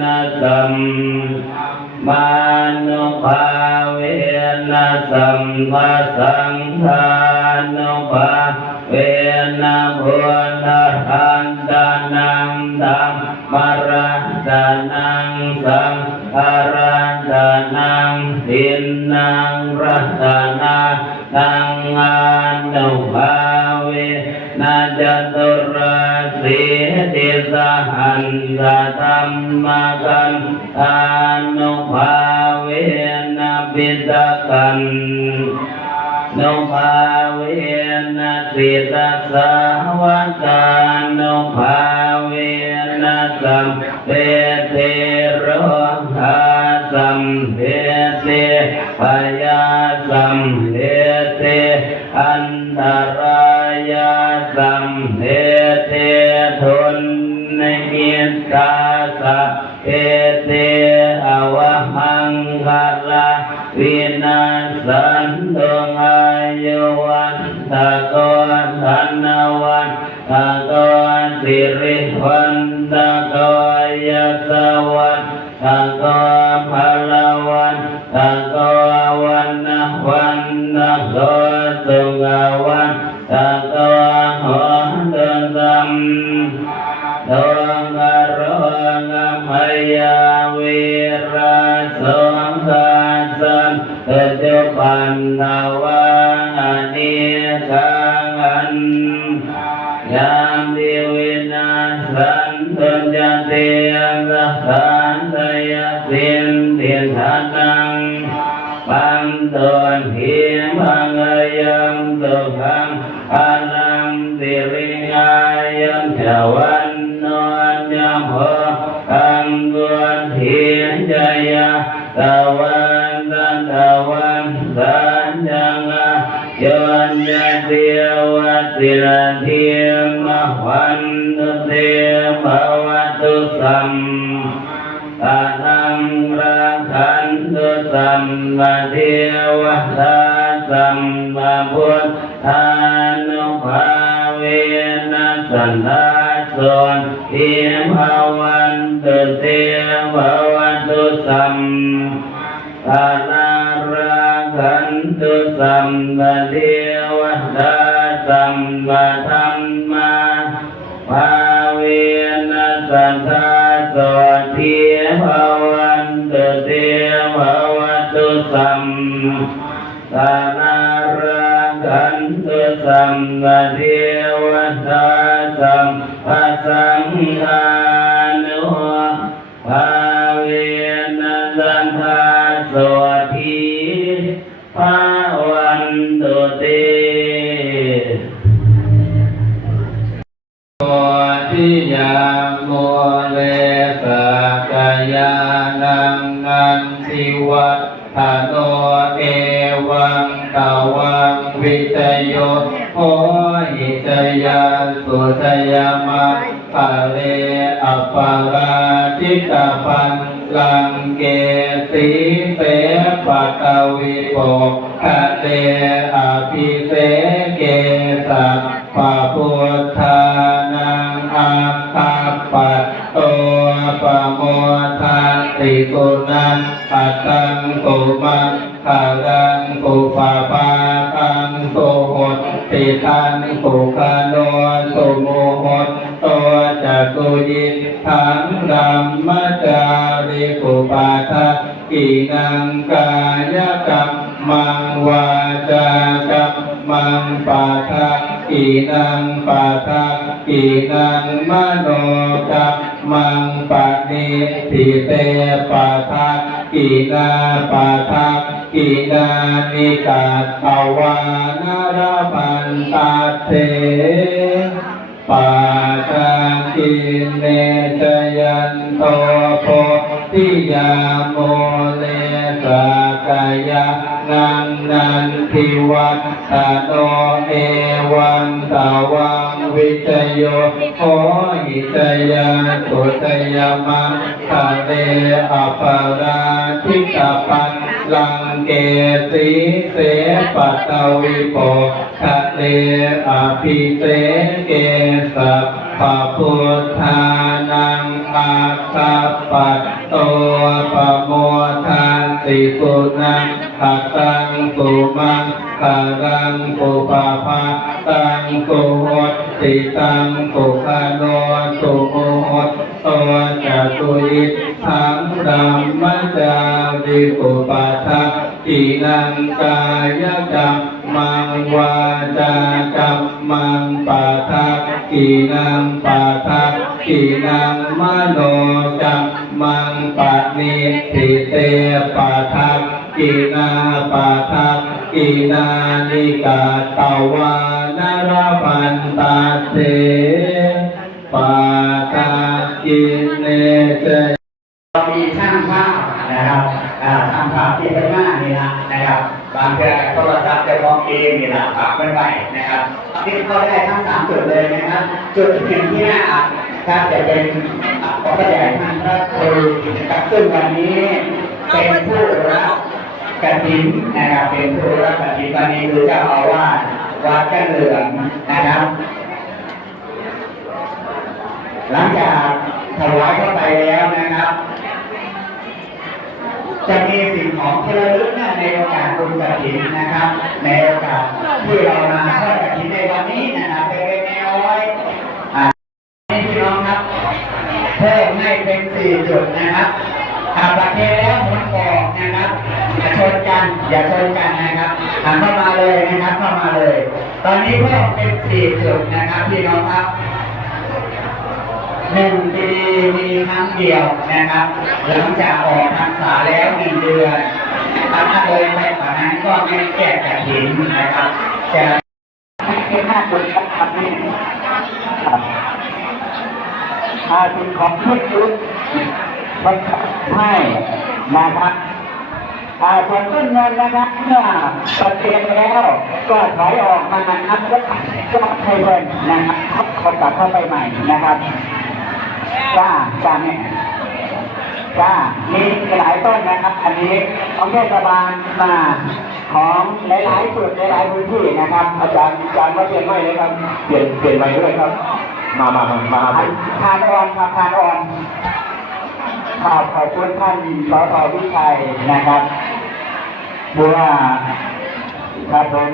นะสัมมานุภาเวนะสัมมาสังฆานุภาเวนะพุทธันตานังธัมมรัตนังสังฆรัตนังทินนังรัตนานังอานุภาเวนะจตุราสีติสหันตธัมมากันอานุภาเวนะปิตกันนุภาเวนะสิตาสาวกานุภาเวนะสัมเปเทโรหาสัมเพเตพยาสัมเพเตอันตรายาสัมเพเตทุนนิมิตตาสัพเพเตอวหังคาลาวินาสันตุอายุวันตะโกธนวันตะโกสิริวันตะโกยสวันตะโกพลวันตะโกวันนะวันตะโกสุขวันตะโกโหตุสัมโตกโรกมยาวิราสงฆาสันตุจุปันนวังอนิสังอันยามดิวินาสันตุจเตนะสันตยสินติทานังปังตุหิมังยังตุขังอานังสิริงายังเทวันโนยัมโหอังกุทิจยาตะวันตันตะวันสัญญังยนยะเทวะสิรเทียมวันตุเตภวตุสัมตานังรักขันตุสัมมาเทวะตาสัมมาพุทธานุภาเวนะสันทาโสทิภวันตุเตภวตุสัมตานารักขันตุสัมมาเทวะตาสัมมาธัมมาภาเวนะสันทาโสทิภวันตุเตภวตุสัมตานารักขันตุสัมมาเทวะตาสัมมาสังฆานุภาเวนะสันทาโสทิภวันตุเตทิยาโมเลสกายานังนันทิวัฏโนเอวังตวังวิจโยโหหิจยาสุจยามะภะเลอปาราชิตาปันลังเกสีเสปะกวิโภคะเลอภิเสเกสัพพะพุทธานังอาคัปปะโตปะโมทัสสิกุณังปัตตังกุมังคารังกุปะปาคังสุหดติทังกุกะโนสุโมหดตัวจักกุยิทังดัมมจาริกุปาทัสกินังกายกัมมังวาจากัมมังปาทัสกินังปาทัสกินังมโนกัมมังปะนิทิเตปาทัสกินาปาทัสกินานิกาตวานารพันตาเทปาทังกิเนจยันโตโพธิยาโมเลสกายานังนันทิวัฏโนเอวังตวังวิจโยโหหิจยาสุจยามะภะเลอปาราชิตาปันลังเกสีเสปะตวิโภคะเลอภิเสเกสัพพะพุทธานังอาค คัปปัตโตปะโมทันติสุนังขัตตังสุมังคารังสุปะภะตังสุหตติตังสุขโนสุโมหตโตจะตุอิทังดัมมะจาริสุปะทักขินังกายกัมมังวาจากัมมังปะทักขินังปะทักขินังมโนกัมมังปะนิทิเตปะทักขินาปะทักขินานิกาตวานรพันตาเสปะทักขิเนเจ เรามีช่างภาพนะครับช่างภาพที่เป็นหน้านี่นะครับบางทีโทรศัพท์จะมองเองนี่แหละฝากไว้นะครับที่เข้าได้ทั้ง3จุดเลยนะครับจุดหนึ่งที่หน้าครับจะเป็นพระใหญ่ท่านพระครูนะครับซึ่งวันนี้เป็นผู้รับกฐินนะครับเป็นผู้รับกฐินวันนี้คือเจ้าอาวาสวัดจันเหลืองนะครับ หลังจากถวายเข้าไปแล้วนะครับ จะมีสิ่งของที่ระลึกในโอกาสบุญกฐินนะครับในโอกาสที่เรามาทอดกฐินในวันนี้นะครับเป็นน้อยนี่พี่น้องครับเพิ่มให้เป็น4จุดนะครับประเทศแล้วหมุนออกนะครับอย่าชนกันนะครับเข้ามาเลยนะครับเข้ามาเลย ตอนนี้เพิ่มเป็น4จุดนะครับพี่น้องครับ1 ปีมีครั้งเดียวนะครับหลังจากออกพรรษาแล้ว1 เดือนถ้าเลยไปกว่านั้นก็ไม่แก้กฐินนะครับจะให้5 คนครับนี่สิ่งของทุกยุคมันให้นะครับส่วนต้นเงินนะครับเมื่อประเทศแล้วก็ถอยออกมานะครับก็ให้เพิ่นนะครับเขากลับเข้าไปใหม่นะครับจ้าเนี่ยจ้ามีหลายต้นนะครับอันนี้ของเทศบาลมาของหลายๆจุดหลายๆพื้นที่นะครับอาจารย์ว่าเปลี่ยนไม่เลยครับเปลี่ยนใหม่ด้วยครับมาทานอ่อนครับทานอ่อนขอบคุณท่านสส.วิชัยนะครับบัวครับผม